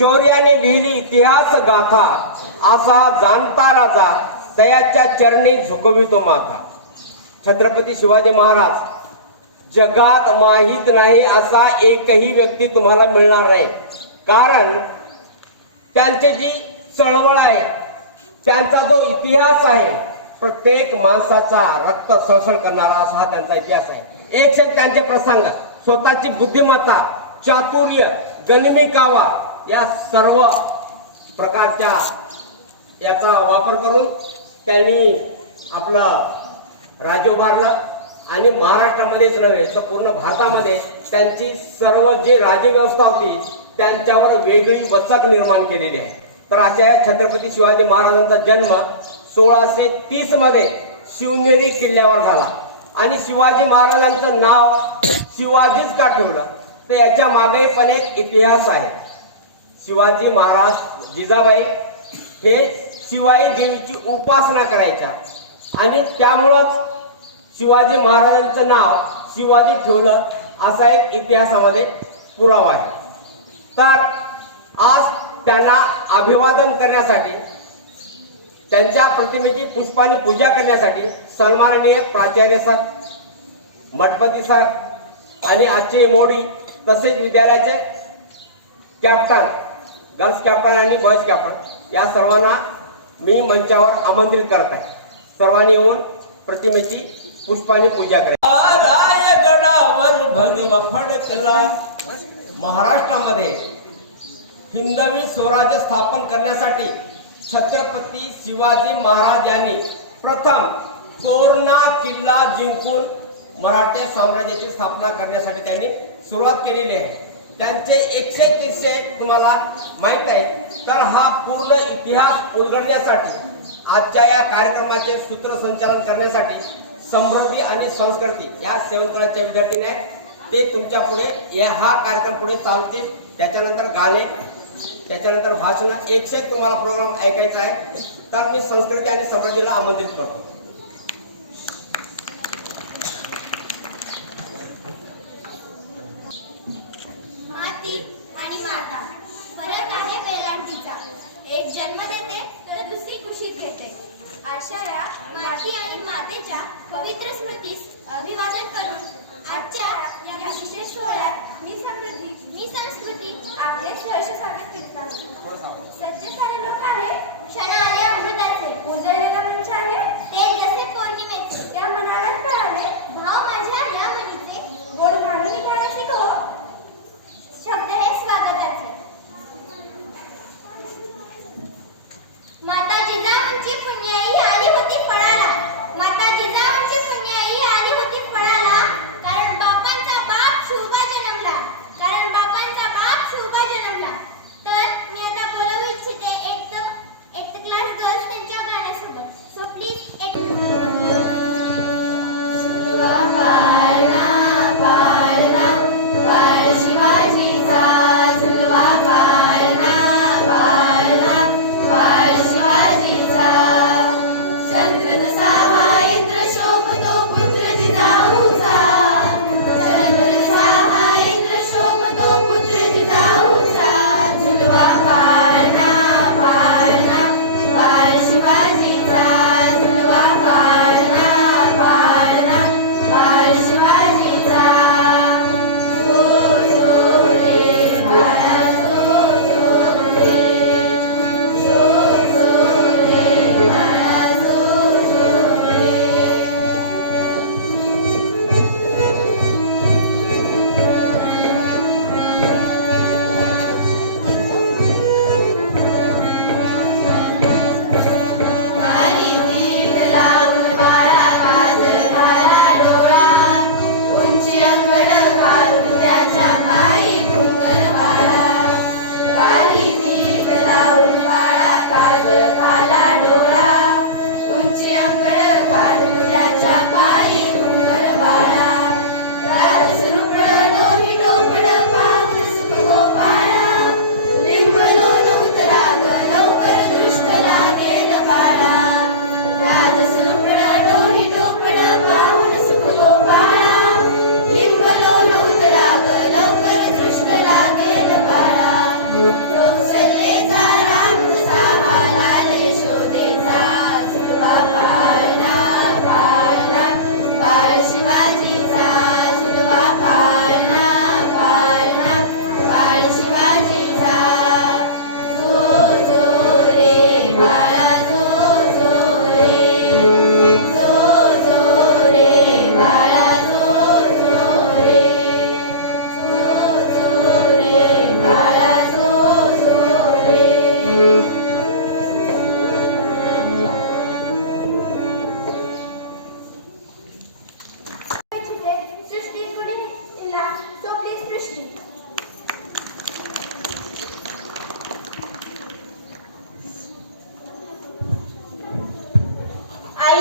शौर्याने लिहिली इतिहास गाथा, असा जाणता राजा दयाच्या चरणी झुकवितो माथा. छत्रपती शिवाजी महाराज जगात माहीत नाही असा एकही व्यक्ती तुम्हाला मिळणार नाही. कारण त्यांची जी चळवळ आहे, त्यांचा जो इतिहास आहे, प्रत्येक माणसाचा रक्त सळसळ करणारा असा हा त्यांचा इतिहास आहे. एक त्यांचे प्रसंग, स्वतःची बुद्धिमत्ता, चातुर्य, गनिमी कावा या सर्व प्रकारच्या याचा वापर करून त्यांनी आपलं राज्य उभारलं. आणि महाराष्ट्रामध्येच नव्हे तर पूर्ण भारतामध्ये त्यांची सर्व जी राज्यव्यवस्था होती त्यांच्यावर वेगळी वचक निर्माण केलेली आहे. तर अशा छत्रपती शिवाजी महाराजांचा जन्म 1630 मध्ये शिवनेरी किल्ल्यावर झाला. आणि शिवाजी महाराजांचं नाव शिवाजीच का ठेवलं तर याच्या मागे पण एक इतिहास आहे. शिवाजी महाराज जिजाबाई हे शिवाई देवीची उपासना करायच्या आणि त्यामुळंच शिवाजी महाराजांचं नाव शिवाजी ठेवलं असा एक इतिहासामध्ये पुरावा आहे. तर आज त्यांना अभिवादन करण्यासाठी, त्यांच्या प्रतिमेची पुष्पाने पूजा करण्यासाठी सन्माननीय प्राचार्य सर, मठपती सर आणि आजचे मोडी तसेच विद्यालयाचे कॅप्टन, गर्ल्स कॅप्टन आणि बॉईज कॅप्टन या सर्वांना मी मंचावर आमंत्रित करत आहे. सर्वांनी येऊन प्रतिमेची पुष्पाने पूजा करा. रायगडावर भगवा फडकला. महाराष्ट्रामध्ये हिंदवी स्वराज्य स्थापन करण्यासाठी छत्रपती शिवाजी महाराज यांनी प्रथम तोरणा किल्ला जिंकून मराठे साम्राज्याची स्थापना करण्यासाठी त्यांनी सुरुवात केलेली आहे. त्यांचे 130 तुम्हाला माहित आहे. तर हा पूर्ण इतिहास उलगडण्यासाठी आजच्या या कार्यक्रमाचे सूत्रसंचालन करण्यासाठी समृद्धी आणि संस्कृती या सेवकाच्या विद्यार्थीने ते तुमच्या पुढे हा कार्यक्रम पुढे चालतील. त्याच्यानंतर गाणे, त्याच्यानंतर भाषण, 101 तुम्हाला प्रोग्राम ऐकायचा आहे. तर मी संस्कृती आणि समृद्धीला आमंत्रित करतो. माती आणि माता, फरक आहे वेलांटीचा. एक जन्म देते तर दुसरी कुशीत घेते. अशा या माती आणि मातेच्या पवित्र स्मृतीस अभिवादन करून आजच्या या विशेष सोहळ्यात मी समृद्धी, मी संस्कृती आपले सहर्ष स्वागत करीत आहे. सत्य सारे लोक आहे, क्षण आले अमृताचे, उजळलेला मंच आहे ते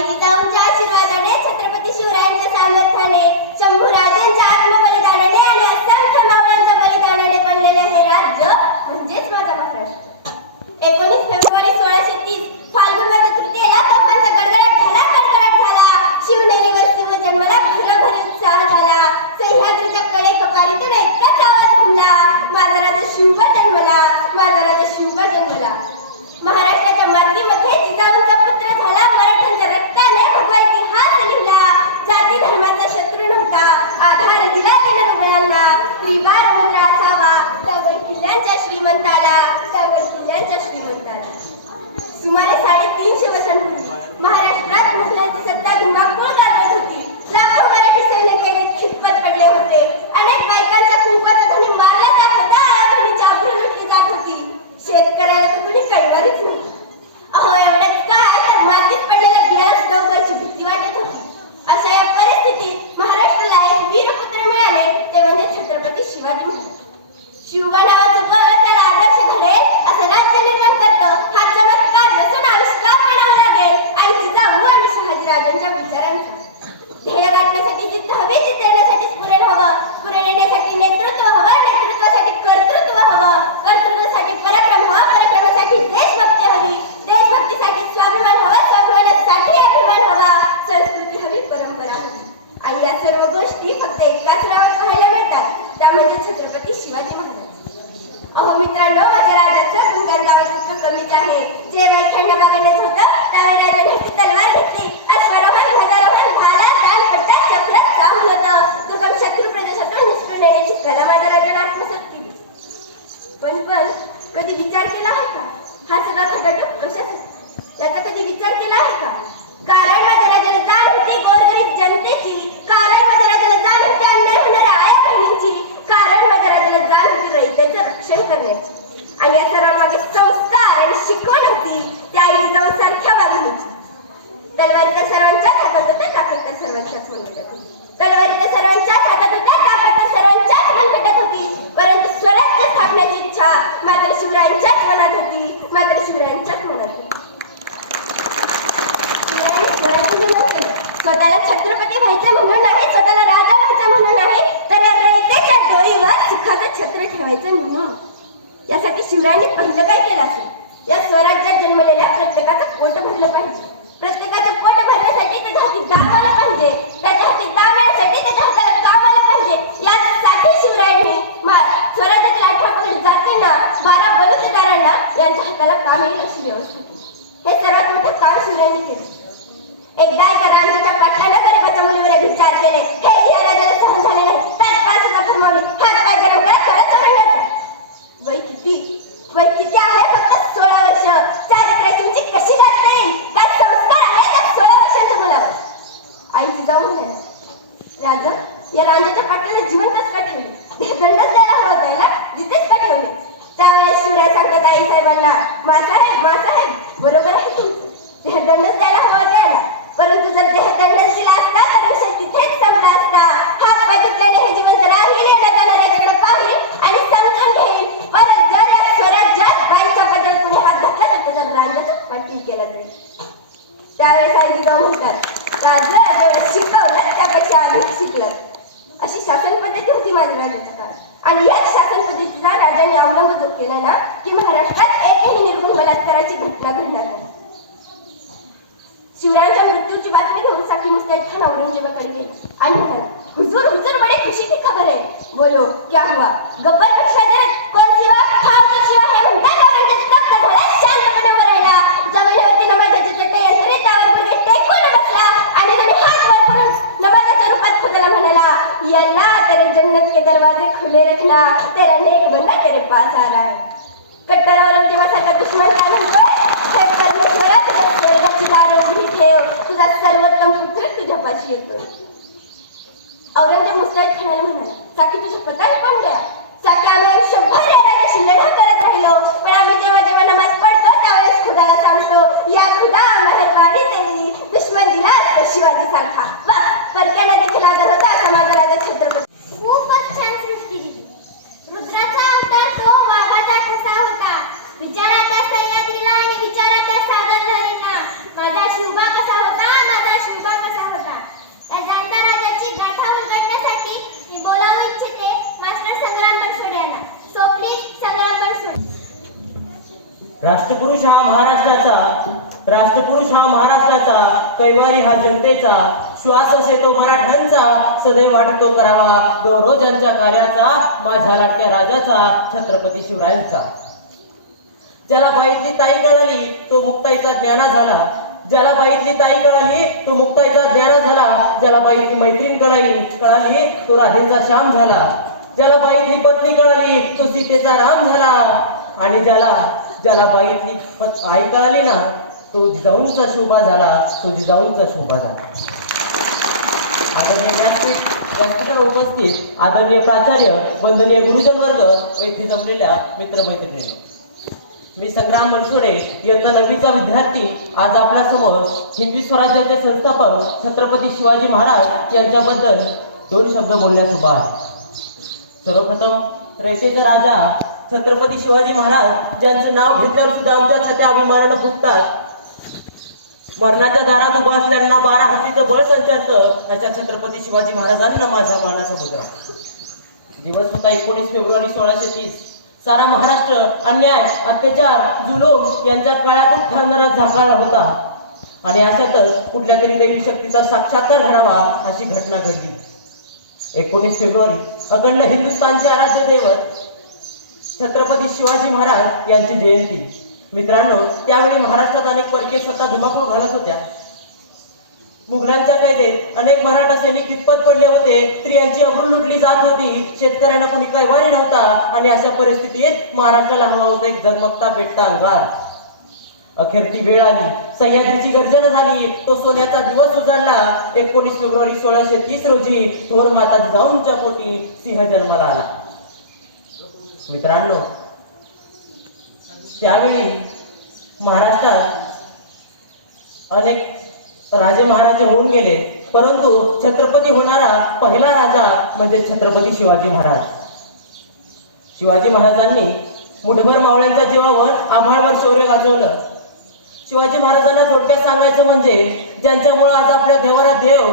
जिजाऊंच्या आशीर्वादाने, छत्रपती शिवरायांच्या सामर्थ्याने, शंभूराजांच्या आत्मबलिदानाने आणि असंख्य मावळ्यांच्या बलिदानाने बनलेले हे राज्य म्हणजेच माझा महाराष्ट्र. 19 फेब्रुवारी 1630 फाल्गुन वद्य तृतीयेला तोफांचा गडगडाट झाला, कडकडाट झाला. शिवनेरीवर सिंह जन्मला, घरोघरी उत्साह झाला. सह्याद्रीच्या कडे कपारीतून एकच आवाज घुमला, माझा राजा शिवबा जन्मला, माझा राजा शिवबा जन्मला. महाराष्ट्राच्या मातीमध्ये जिजाऊंचा पुत्र झाला, मराठ्यांच्या रक्ताने भगवा इतिहास लिहिला. जाती धर्माचा शत्रू नव्हता, आधार दिला दीनहृदयांना. त्रिवार मुद्रा असावा त्यावर किल्ल्यांच्या श्रीमंताला, त्यावर किल्ल्यांच्या श्रीमंताला. सुमारे 350 वर्षांपूर्वी महाराष्ट्रात मुघलांची सत्ता धुमाकूळ गाजत होती. लाखो मराठी सैनिक खितपत पडले होते. अनेक बायकांच्या कुंकवाचा धनी मारला जात होता, बहिणीची आबरू लुटली जात होती. शेतकऱ्याला तर कोणी कैवारीच नाही. अहो एवढंच काय तर मातीत पडलेल्या बियाला सुद्धा उगायची भीती वाटत होती. अशा या परिस्थितीत महाराष्ट्राला एक वीरपुत्र मिळाले, ते म्हणजे छत्रपती शिवाजी महाराज. शिवबा नावाचं बळ त्याला आदर्श घडेल असं राज्य निर्माण करतं. हा चमत्कार नसून आविष्कार म्हणावा लागेल आई जिजाऊ आणि शहाजीराजांच्या विचारांचा. ध्येय गाठण्यासाठी जिद्द हवी, जिद्द येण्यासाठी स्फुरण हवं, स्फुरण येण्यासाठी नेतृत्व हवं, नेतृत्वासाठी कर्तृत्व हवं, कर्तृत्वासाठी पराक्रम हवा, पराक्रमासाठी देशभक्ती हवी, देशभक्तीसाठी स्वाभिमान हवा, स्वाभिमानासाठी अभिमान हवा, संस्कृती हवी, परंपरा हवी. आणि या सर्व गोष्टी फक्त एकाच नावात पाहायला मिळतात, त्या म्हणजे छत्रपती शिवाजी महाराज. अहो मित्रांनो, माझ्या राजाचं गुणगान गावात इतकं कमीच आहे. जे व्याख्यान बघण्यात होतं त्यावेळी राजाने आपली तलवार घेतली, अश्वारोहण, ध्वजारोहण, भाला, दान, पट्टा, चक्र, चाहूल होतं. दुर्गम शत्रू प्रदेशातून निसटून येण्याची कला माझ्या राजाने आत्मसात केली. पण कधी विचार केला आहे का हा सगळा खटाटोप कशासाठी? याचा कधी विचार केला आहे का? कारण माझ्या राजाला जाण होती गोरगरीब जनतेची, कारण माझ्या राजाला जाण होती अन्याय होणाऱ्या आया बहिणींची, कारण माझ्या राजाला जाण होती रयतेचं रक्षण करण्याची. आणि या सर्वांमागे संस्कार आणि शिकवण होती त्या आई जिजाऊ सारख्या वागणीची. तलवारी तर सर्वांच्याच हातात होत्या, ताकद तर सर्वांच्याच मनगटात होती. तलवारी तर सर्वांच्याच हातात होत्या, ताकद तर सर्वांच्याच मनगटात होती. परंतु स्वराज्य स्थापण्याची इच्छा मात्र शिवरायांच्याच मनात होती, मात्र शिवरायांच्याच मनात होती. स्वतःला छत्रपती व्हायचे म्हणून नाही, स्वतःला राजा व्हायचं म्हणून नाही, तर रयतेच्या डोईवर सुखाचं छत्र ठेवायचं म्हणून. यासाठी शिवरायांनी पहिलं काय केलं असेल? या स्वराज्यात जन्मलेल्या प्रत्येकाचं पोट भरलं पाहिजे. प्रत्येकाचं पोट भरण्यासाठी त्याच्या हाती दाम आलं पाहिजे, त्याच्या हाती दाम येण्यासाठी त्याच्या हाताला काम आलं पाहिजे. यासाठी शिवरायांनी स्वराज्यातील 18 पगड जातींना, 12 बलुतेदारांना यांच्या हाताला काम येईल अशी व्यवस्था केली. हे सर्वात मोठं काम शिवरायांनी केलं. एकदा एका राजाच्या पाटलानं गरीबाच्या मुलीवर विचार केले. हे या राजाला सहन झाले नाही. तात्काळ सुद्धा फरमावली, हात पाय गरम करा, खरंच औरंगाचा. वय किती आहे? फक्त 16 वर्ष. चारित्र्याची उंची कशी गाठता येईल? काय संस्कार आहे त्या 16 वर्षांच्या मुलावर? आई जिजाऊ म्हणाल्या, राजा या राजाच्या पाटलाला जिवंतच का ठेवले? दंडच द्यायला हवा होता याला, जिथेच का ठेवले? त्यावेळेस शिवराय सांगतात आई साहेबांना, मासाहेब बरोबर आहे तुमचं, देहदंडच द्यायला हवा होता याला. परंतु जर देहदंडच दिला असता तर विषय तिथेच संपला असता. हात पाय तुटल्याने हे जिवंत राहील, येण्यात जाणाऱ्याच्याकडे पाहिल आणि समजून घेईल. परत जर या स्वराज्यात बाईच्या पदात कोणी हात घातला तर त्याचा राजाचा पाटील केला जाईल. त्यावेळेस आई जिजाऊ म्हणतात, राजा जेवढं शिकवलं त्यापेक्षा अधिक शिकलं. अशी शासन पद्धती होती माझ्या राजाच्या काळात. आणि याच शासन पद्धतीचा राजाने अवलंब जो केला ना की महाराष्ट्रात एकही निर्गुण बलात्काराची घटना घडणार नाही. शिवरायांच्या मृत्यूची बातमी घेऊन साकी मुस्तैद खान औरंगजेबाकडे गेला आणि म्हणाला, हुजूर बड़ी खुशी की खबर है. बोलो क्या हुआ? गब्बर पेक्षा जर कोण शिवा खाव शिवा हे म्हणतात. औरंगजेब स्तब्ध झाला, शांतपणे उभा राहिला. जमिनीवरती नमाजाचे चटई अंतरे त्यावर गुडघे टेकून बसला आणि दोन्ही हात वर करून नमाजाच्या रूपात खुदाला म्हणाला, यल्ला तेरे जन्नत के दरवाजे खुले रखना, तेरा नेक बंदा तेरे पास आ रहा है. कट्टर औरंगजेबासारखा दुश्मन काय म्हणतोय? हे परमेश्वरात स्वर्गाची दार उघडी ठेव, तुझा सर्वोत्तम पुत्र तुझ्यापाशी येतो. औरंगजेब मुस्तैद खानाला म्हणाला, साकी तुझ्या पताही पण गया. साकी आम्ही आयुष्यभर या राजाशी राष्ट्रपुरुष हा महाराष्ट्राचा कैवारी हा जनतेचा श्वास असे तो मराठ्यांचा सदैव वाटतो करावा दररोजांच्या कार्याचा माझ्या लाडक्या राजाचा छत्रपती शिवरायांचा. ज्याला बाईतली ताई कळाली तो मुक्ताईचा ज्ञाना झाला. ज्याला बाईतली ताई कळाली तो मुक्ताईचा ज्ञाना झाला. ज्याला बाईतली मैत्रीण कळाली तो राधेचा श्याम झाला. ज्याला बाईतली पत्नी कळाली तो सीतेचा राम झाला. आणि ज्याला बाईतली आई कळाली ना तो जिजाऊंचा शोभा झाला. आदरणीय व्यासपीठावर उपस्थित आदरणीय प्राचार्य, वंदनीय गुरुजन वर्ग व इथे जमलेल्या मित्रमैत्रिणी, मी संग्राम मनसोडे इयत्ता 9वीचा विद्यार्थी आज आपल्या समोर हिंदवी स्वराज्याचे संस्थापक छत्रपती शिवाजी महाराज यांच्याबद्दल 2 शब्द बोलण्यास उभा आहे. सर्वप्रथम रेषेचा राजा छत्रपती शिवाजी महाराज ज्यांचं नाव घेतल्यावर सुद्धा आमच्या छात्या अभिमानानं फुगतात. मरणाच्या दारात उभा असल्याना 12 हातीचं बळ संचारतं अशा छत्रपती शिवाजी महाराजांना माझा मानाचा मुद्रा. दिवस होता 19 फेब्रुवारी 1630. सारा महाराष्ट्र अन्याय, अत्याचार, जुलूम यांच्या काळात उत्खननाला झाकळला होता. आणि अशातच कुठल्या तरी दैवी शक्तीचा साक्षात्कार घडावा अशी घटना घडली. 19 फेब्रुवारी अखंड हिंदुस्थानचे आराध्य दैवत छत्रपती शिवाजी महाराज यांची जयंती. मित्रांनो, त्यावेळी महाराष्ट्रात अनेक परकीय सत्ता धुमाकूळ घालत होत्या. मुघलांच्या कैदेत अनेक मराठा सैनिक कितपत पडले होते. स्त्रियांची अब्रू लुटली जात होती. शेतकऱ्यांना कुणी कैवारी नव्हता. आणि अशा परिस्थितीत महाराष्ट्राला हवा होता एक झगमगता पेटता अंगार. अखेर ती वेळ आली. सह्याद्रीची गर्जना झाली. तो सोन्याचा दिवस उजाडला. 19 फेब्रुवारी 1630 रोजी थोर माता जिजाऊंच्या पोटी सिंह जन्माला आला. मित्रांनो, त्यावेळी महाराष्ट्रात अनेक राजे महाराजे होऊन गेले, परंतु छत्रपती होणारा पहिला राजा म्हणजे छत्रपती शिवाजी महाराज. शिवाजी महाराजांनी मुठभर मावळ्यांच्या जीवावर आभाळभर शौर्य गाजवलं. शिवाजी महाराजांना थोडक्यात सांगायचं म्हणजे ज्यांच्यामुळे आज आपल्या देवाऱ्यात देव,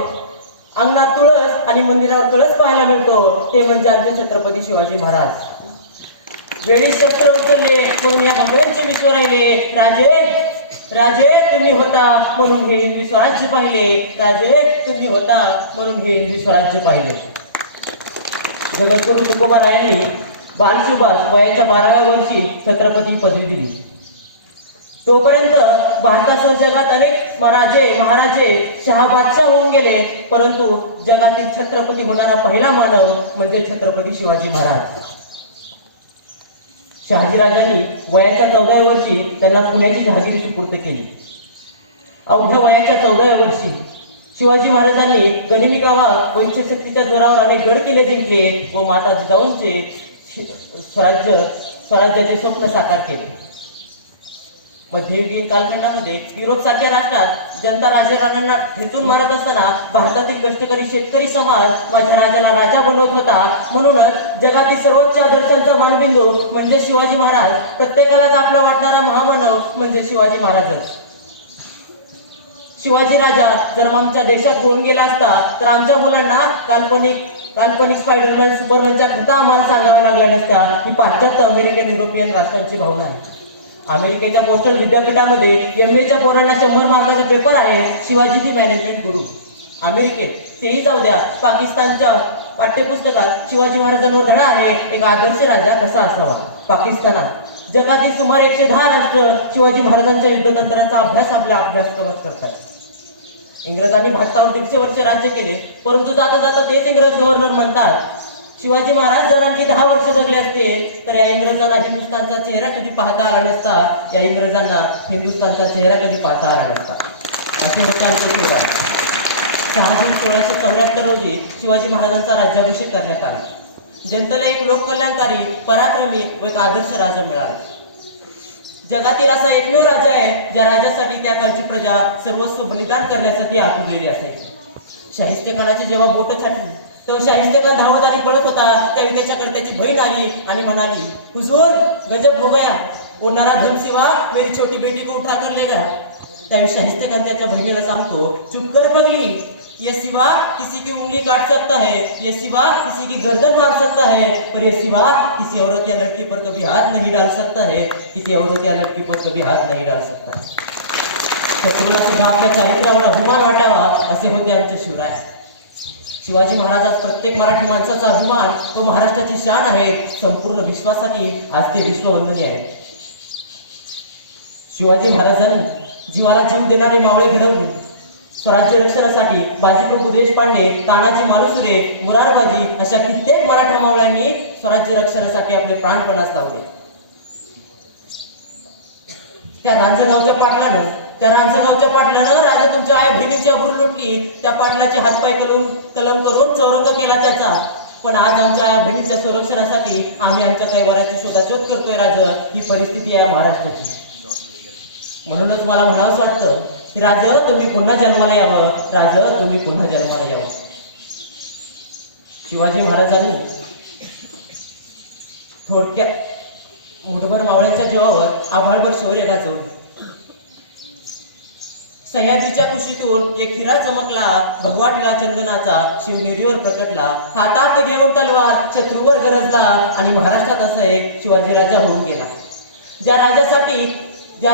अंगणात तुळस आणि मंदिरावर तुळस पाहायला मिळतो ते म्हणजे आमचे छत्रपती शिवाजी महाराज. वेळी शस्त्र उचलले म्हणून या भगवांचे विश्व राहिले. राजे तुम्ही होता म्हणून हे हिंदवी स्वराज्य पाहिले. राजे तुम्ही होता म्हणून हे हिंदवी स्वराज्य पाहिले. जगद्गुरु तुकोबारायांनी बालशिवबास वयाच्या 12व्या वर्षी छत्रपती पदवी दिली. तोपर्यंत भारतासह जगात अनेक राजे महाराजे शहा बादशाह होऊन गेले, परंतु जगातील छत्रपती होणारा पहिला मानव म्हणजे छत्रपती शिवाजी महाराज. शहाजीराजांनी वयाच्या 14व्या वर्षी त्यांना पुण्याची जहागिरी सुपूर्द केली. अवघ्या वयाच्या 14व्या वर्षी शिवाजी महाराजांनी गनिमी गावा व इच्छाशक्तीच्या जोरावर अनेक गड किल्ले जिंकले व माता जिजाऊंचे स्वराज्याचे स्वप्न साकार केले. मध्ययुगीन कालखंडामध्ये युरोप सारख्या राष्ट्रात जनता राजकारण्यांना ठेचून मारत असताना भारतातील कष्टकरी शेतकरी समाज माझ्या राजाला राजा बनवत होता. म्हणूनच जगातील सर्वोच्च आदर्शांचा मानबिंदू म्हणजे शिवाजी महाराज. प्रत्येकालाच आपलं वाटणारा महामानव म्हणजे शिवाजी महाराज. शिवाजी राजा जर आमच्या देशात होऊन गेला असता तर आमच्या मुलांना काल्पनिक स्पायडरमॅन सुपरमॅनच्या कथा आम्हाला सांगाव्या लागल्या नसत्या की पाश्चात्य अमेरिकन युरोपियन राष्ट्रांची भावना आहे. अमेरिकेच्या बोस्टन विद्यापीठामध्ये MA पोरांना 100 मार्काचा पेपर आहे. शिवाजीची मॅनेजमेंट करू. अमेरिकेत तेही जाऊ द्या, पाकिस्तानच्या पाठ्यपुस्तकात शिवाजी महाराजांवर धडा आहे एक आदर्श राजा कसा असावा. पाकिस्तानात जगातील सुमारे 110 राष्ट्र शिवाजी महाराजांच्या युद्धतंत्राचा अभ्यास आपल्या अभ्यासक्रमात करतात. इंग्रजांनी भारतावर 150 वर्ष राज्य केले, परंतु जाता जाता तेच इंग्रज गव्हर्नर म्हणतात शिवाजी महाराज जर आणखी 10 वर्ष जगले असते तर या इंग्रजांना हिंदुस्थानचा चेहरा कधी पाहता आला नसता. या इंग्रजांना हिंदुस्थानचा चेहरा कधी पाहता आला नसता. असे विचार करू. 6 जून 1674 रोजी शिवाजी महाराजांचा राज्याभिषेक करण्यात आला. जनतेला एक लोककल्याणकारी, पराक्रमी व एक आदर्श राजा मिळाला. जगातील असा एकमेव राजा आहे ज्या राजासाठी त्या काळची प्रजा सर्वस्व बलिदान करण्यासाठी आतुरलेली असायची. शाहिस्ते खानाचे जेव्हा बोट छाटली तेव्हा शाहिस्ते खान धावत आणि पळत होता. त्यावेळी त्याच्याकडे त्याची बहीण आली आणि म्हणाली, हुजूर गजब हो गया, वो नरा धन सिवा मेरी छोटी बेटी को उठा कर ले गया. त्यावेळी शाहिस्ते खान त्याच्या बहिणीला सांगतो, चुप कर पगली, ये सिवा किसी की उंगली काट सकता है, ये सिवा किसी की गर्दन मार सकता है, पर ये सिवा किसी औरत या लड़की पर कभी हाथ नहीं डाल सकता है, किसी औरत या लड़की पर कभी हात नाही डाल सकता है. शत्रूला आपल्या चारित्र्यावर अभिमान वाटावा असे होते आमचे शिवराय. शिवाजी महाराज प्रत्येक मराठी माणसाचा अभिमान व महाराष्ट्राची शान आहे. संपूर्ण विश्वासाठी आज ते विश्ववंदनीय आहे. शिवाजी महाराजांनी जीवाला जीव देणारे मावळे घडवले. स्वराज्य रक्षणासाठी बाजीप्रभू देशपांडे, तानाजी मालुसरे, मुरारबाजी अशा कित्येक मराठा मावळ्यांनी स्वराज्य रक्षणासाठी आपले प्राणपणास लावले. त्या रांजणगावच्या पाटलानं राजा तुमच्या आई बहिणीची अब्रू लुटली. त्या पाटलाचे हातपाय कलम करून चौरंग केला त्याचा. पण आज आमच्या आई बहिणीच्या संरक्षणासाठी आम्ही आमच्या काही वराची शोधाशोध करतोय राजा. ही परिस्थिती आहे महाराष्ट्राची. म्हणूनच मला म्हणावंच वाटतं की राजा तुम्ही पुन्हा जन्माला यावं, राजा तुम्ही पुन्हा जन्माला यावं. शिवाजी महाराजांनी थोडक्यात मुठभर मावळ्यांच्या जीवावर आभाळभर शौर्य गाजवले. सह्याद्रीच्या कुशीतून एक हिरा चमकला, भगवा टिळा चंदनाचा शिवनेरीवर प्रकटला. हातात घेऊन तलवार शत्रूवर गरजला आणि महाराष्ट्रात असा एक शिवाजी राजा होऊन गेला. ज्या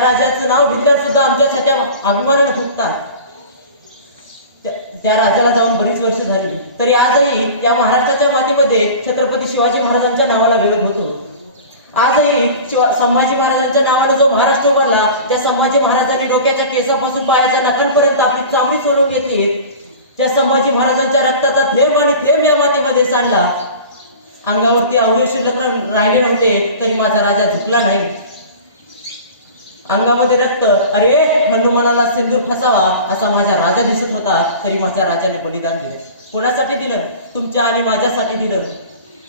राजाचं नाव भिल्लर सुद्धा आमच्यासाठी अभिमानाने फुटतात. त्या राजाला जाऊन बरीच वर्ष झाली, तरी आजही या महाराष्ट्राच्या मातीमध्ये छत्रपती शिवाजी महाराजांच्या नावाला विरोध होतो. आजही संभाजी महाराजांच्या नावाने जो महाराष्ट्र उभारला, त्या संभाजी महाराजांनी डोक्याच्या केसापासून पायाच्या नखांपर्यंत आपली चामडी सोडून घेतली, त्या संभाजी महाराजांच्या रक्ताचा थेंब आणि थेंब या मातीमध्ये सांडला. अंगावरती अवयव शिल्लक राहिले नव्हते तरी माझा राजा झुकला नाही. अंगामध्ये रक्त, अरे हनुमानाला सिंदूर फसावा असा माझा राजा दिसत होता, तरी माझ्या राजाने बलिदान दिलं. कोणासाठी दिलं? तुमच्या आणि माझ्यासाठी दिलं.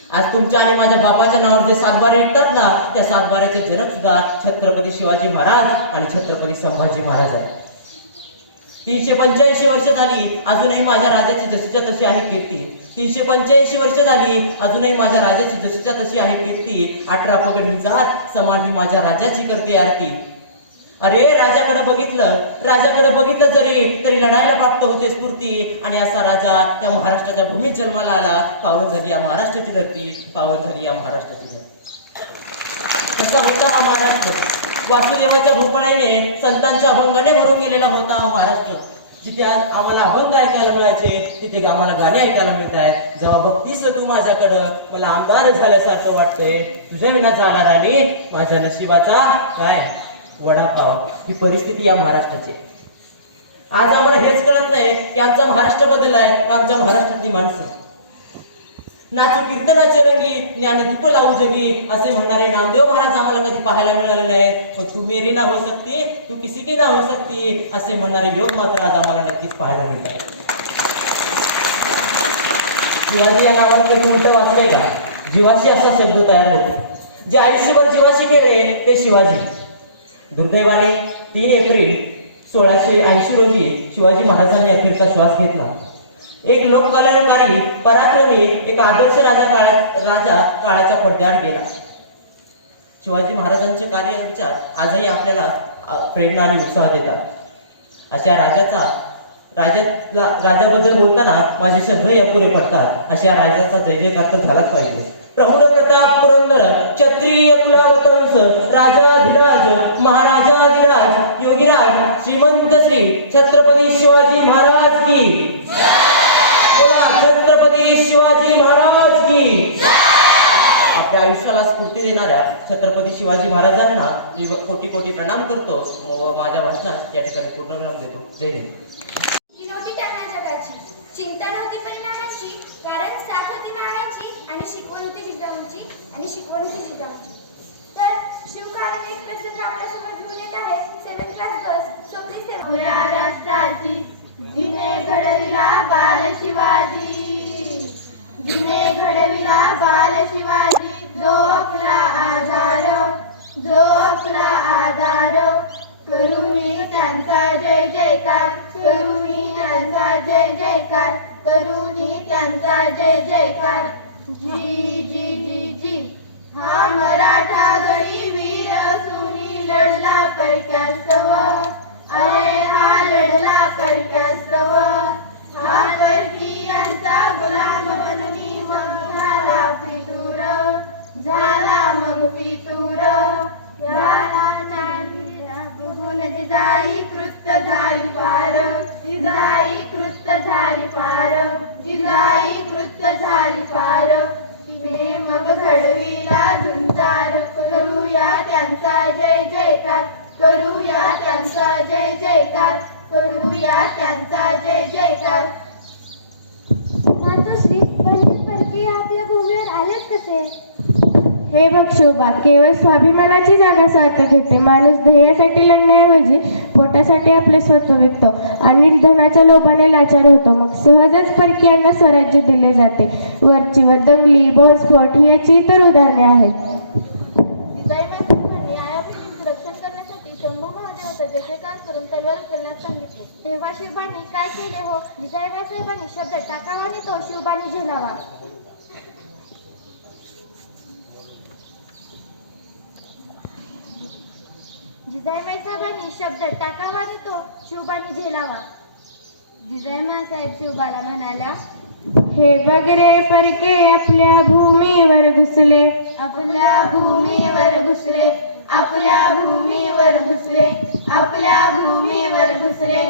आज तुमच्या आणि माझ्या बाबाच्या नावावर जे सातबारे येतात ना, त्या सातबाऱ्याचे जनक सुद्धा छत्रपती शिवाजी महाराज आणि छत्रपती संभाजी महाराज आहे. 385 वर्ष झाली अजूनही माझ्या राजाची जशीच्या तशी आहे कीर्ती. 385 वर्ष झाली अजूनही माझ्या राजाची जशीच्या तशी आहे कीर्ती. 18 पगड हिंजार समाधी माझ्या राजाची करते आरती. अरे राजाकडे बघितलं तरी लढायला प्राप्त होते स्फूर्ती. आणि असा राजा त्या महाराष्ट्राच्या भूमीत जन्माला आला. पावन झाली या महाराष्ट्राची धरती, पावन झाली या महाराष्ट्राची धरती. कसा होता हा महाराष्ट्र? वासुदेवाच्या भूपणाने संतांच्या अभंगाने भरून गेलेला होता हा महाराष्ट्र. जिथे आज आम्हाला अभंग ऐकायला मिळायचे, तिथे आम्हाला गाणे ऐकायला मिळत आहेत. जेव्हा बघतीस तू माझ्याकडं, मला अंधार झाल्यासारखं वाटतंय. तुझ्या विना जाणार आणि माझ्या नशिबाचा काय वडापाव. ही परिस्थिती या महाराष्ट्राची. आज आम्हाला हेच कळत नाही की आमचा महाराष्ट्र बदललाय, आमच्या महाराष्ट्रातली माणसं. नाचू कीर्तनाचे रंगी, ज्ञानदीप लावू जगी असे म्हणणारे नामदेव महाराज आम्हाला कधी पाहायला मिळाले नाही. पण तू मेरी ना हो सकती, तू किसी की ना हो सकती असे म्हणणारे योग मात्र आज आम्हाला नक्कीच पाहायला मिळतात. शिवाजी या नावाचं उलट वाचलंय का? जीवाशी असा शब्द तयार होतो. जे आयुष्यभर जीवाशी खेळले ते शिवाजी. दुर्दैवाने 3 एप्रिल 1680 रोजी शिवाजी महाराजांनी अखेरचा श्वास घेतला. एक लोककल्याणकारी, पराक्रमी, एक आदर्श राजा काळाच्या पडद्याआड गेला. शिवाजी महाराजांचे कार्य आजही आपल्याला प्रेरणा आणि उत्साह देतात. अशा राजाबद्दल बोलताना माझे सगळे अपुरे पडतात. अशा राजाचा जय जयकार तर झालाच पाहिजे. प्रौढ प्रताप पुरंदर क्षत्रिय कुलावतंस राजाधिराज महाराजाधिराज योगीराज श्रीमंत श्री छत्रपती शिवाजी महाराज की बोला, छत्रपती शिवाजी महाराज की. आपल्या आयुष्याला स्फूर्ती देणाऱ्या छत्रपती शिवाजी महाराजांना मी कोटी कोटी प्रणाम करतो. माझ्या भाषणात या ठिकाणी पूर्णविराम देतो. जय हिंद. नव्हती त्यांना जगाची, चिंता नव्हती परिणामाची, कारण साथ होती मानाची आणि शिकवण होती जिजाऊंची तर शिवकालीन एक प्रसंग आपल्यासमोर घेऊन येत आहे. 7th class girls. So please राष्ट्राची जिने घडविला बाल शिवाजी, जिने घडविला बाल शिवाजी, जो आपला आधार करुणी त्यांचा जय जयकार, करुणी त्यांचा जय जयकार, करुणी त्यांचा जय जयकार. जी जी जी जी हा मराठा गडी वीर असूनी लढला पैक्यास्तव. पण हे परकीय आपल्या भूमीवर आलेच कसे? हे बघ शोभा, केवळ स्वाभिमानाची जागा स्वार्थ घेते. माणूस ध्येयासाठी लढण्याऐवजी पोटासाठी आपले स्वत्व विकतो आणि धनाच्या लोभाने लाचार होतो. मग सहजच परकीयांना स्वराज्य दिले जाते. वरचीवर दंगली, बॉम्बस्फोट ही याची इतर उदाहरणे आहेत. रक्षण करण्यासाठी शंभू महादेवाचा जयजयकार करून तलवार उचलण्यास सांगितले. तेव्हा शिवबाने काय केले हो? जिजाबाईसाहेबांनी शब्द टाकावा आणि तो शिवबाने झेलावा. जिजाबाईसाहेबांनी शब्द टाकावा आणि तो शिवबाने झेलावा. जिजाबाईसाहेब शिवबाला म्हणाल्या, हे बघ रे परके आपल्या भूमीवर घुसले, आपल्या भूमीवर घुसले, आपल्या भूमीवर घुसले, आपल्या भूमीवर घुसले.